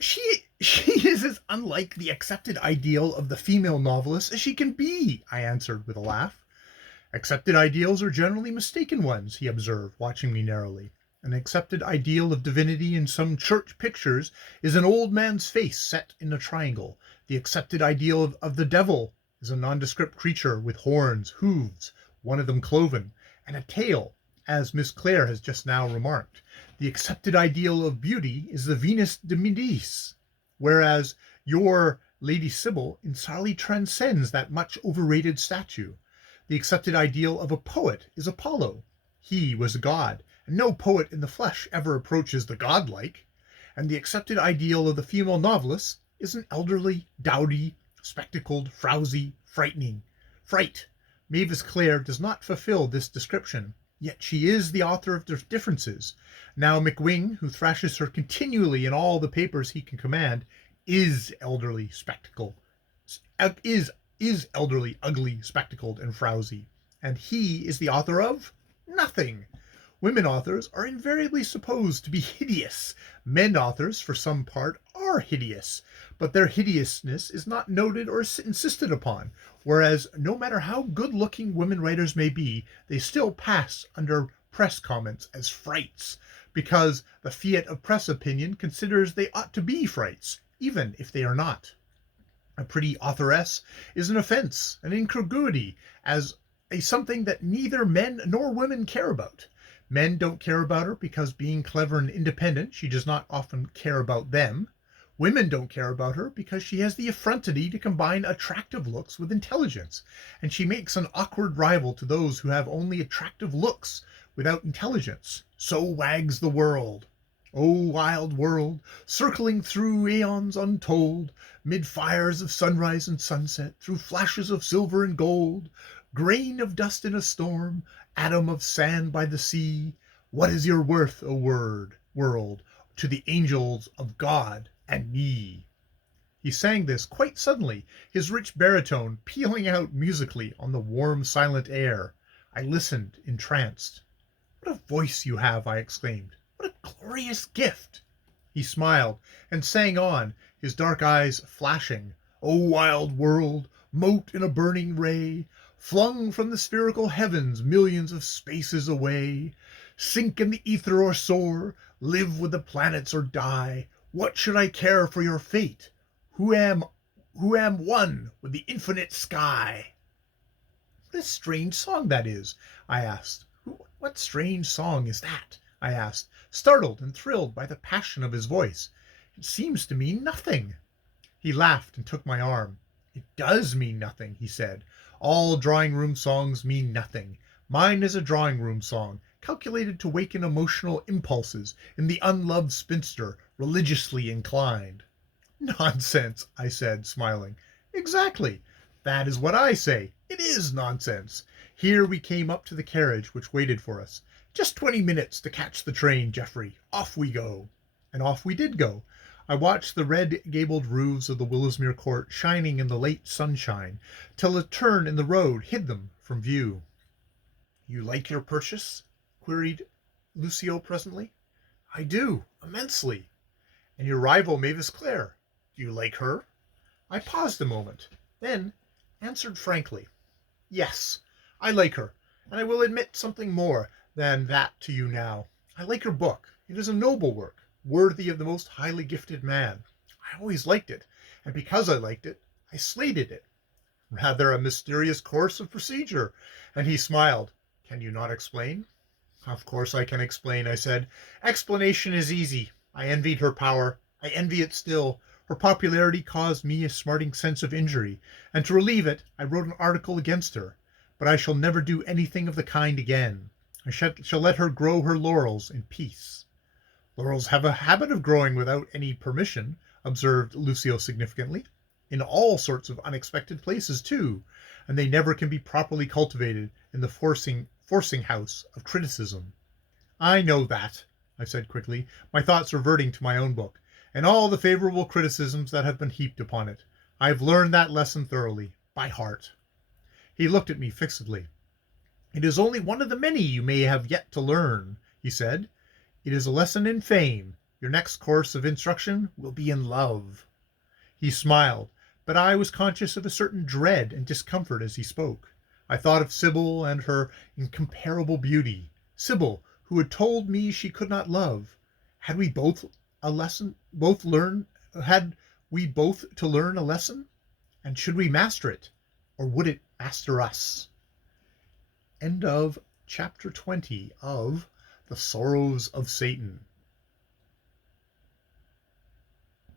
She is as unlike the accepted ideal of the female novelist as she can be, I answered with a laugh. Accepted ideals are generally mistaken ones, he observed, watching me narrowly. An accepted ideal of divinity in some church pictures is an old man's face set in a triangle. The accepted ideal of the devil is a nondescript creature with horns, hooves, one of them cloven, and a tail, as Miss Clare has just now remarked. The accepted ideal of beauty is the Venus de Medici, whereas your Lady Sybil entirely transcends that much overrated statue. The accepted ideal of a poet is Apollo. He was a god, and no poet in the flesh ever approaches the godlike. And the accepted ideal of the female novelist is an elderly, dowdy, spectacled, frowsy, frightening. Fright. Mavis Clare does not fulfill this description, yet she is the author of Differences. Now McWing, who thrashes her continually in all the papers he can command, is elderly, is elderly, ugly, spectacled, and frowsy, and he is the author of nothing. Women authors are invariably supposed to be hideous. Men authors, for some part, are hideous, but their hideousness is not noted or insisted upon, whereas no matter how good-looking women writers may be, they still pass under press comments as frights, because the fiat of press opinion considers they ought to be frights, even if they are not. A pretty authoress is an offense, an incongruity, as a something that neither men nor women care about. Men don't care about her because, being clever and independent, she does not often care about them. Women don't care about her because she has the effrontery to combine attractive looks with intelligence, and she makes an awkward rival to those who have only attractive looks without intelligence. So wags the world. O wild world, circling through aeons untold, mid fires of sunrise and sunset, through flashes of silver and gold, grain of dust in a storm, atom of sand by the sea, what is your worth, O world, to the angels of God and me? He sang this quite suddenly, his rich baritone pealing out musically on the warm, silent air. I listened, entranced. What a voice you have, I exclaimed. What a glorious gift! He smiled, and sang on, his dark eyes flashing. O wild world, mote in a burning ray, flung from the spherical heavens millions of spaces away, sink in the ether or soar, live with the planets or die, what should I care for your fate, who am one with the infinite sky? What a strange song that is, I asked. What strange song is that? I asked, startled and thrilled by the passion of his voice. It seems to mean nothing. He laughed and took my arm. It does mean nothing, he said. All drawing-room songs mean nothing. Mine is a drawing-room song, calculated to waken emotional impulses in the unloved spinster, religiously inclined. Nonsense, I said, smiling. Exactly. That is what I say. It is nonsense. Here we came up to the carriage which waited for us. Just 20 minutes to catch the train, Geoffrey. Off we go. And off we did go. I watched the red-gabled roofs of the Willowsmere Court shining in the late sunshine, till a turn in the road hid them from view. You like your purchase? Queried Lucio presently. I do, immensely. And your rival, Mavis Clare, do you like her? I paused a moment, then answered frankly. Yes, I like her, and I will admit something more than that to you now. I like her book. It is a noble work, worthy of the most highly gifted man. I always liked it, and because I liked it, I slated it. Rather a mysterious course of procedure. And he smiled. Can you not explain? Of course I can explain, I said. Explanation is easy. I envied her power. I envy it still. Her popularity caused me a smarting sense of injury, and to relieve it, I wrote an article against her. But I shall never do anything of the kind again. I shall let her grow her laurels in peace. Laurels have a habit of growing without any permission, observed Lucio significantly. In all sorts of unexpected places, too, and they never can be properly cultivated in the forcing house of criticism. I know that, I said quickly, my thoughts reverting to my own book, and all the favorable criticisms that have been heaped upon it. I have learned that lesson thoroughly, by heart. He looked at me fixedly. It is only one of the many you may have yet to learn, he said. It is a lesson in fame, Your next course of instruction will be in love." He smiled, but I was conscious of a certain dread and discomfort as he spoke. I thought of Sybil and her incomparable beauty. Sybil, who had told me she could not love. Had we both a lesson both learn had we both to learn a lesson? And should we master it, or would it master us? End of chapter 20 of The Sorrows of Satan.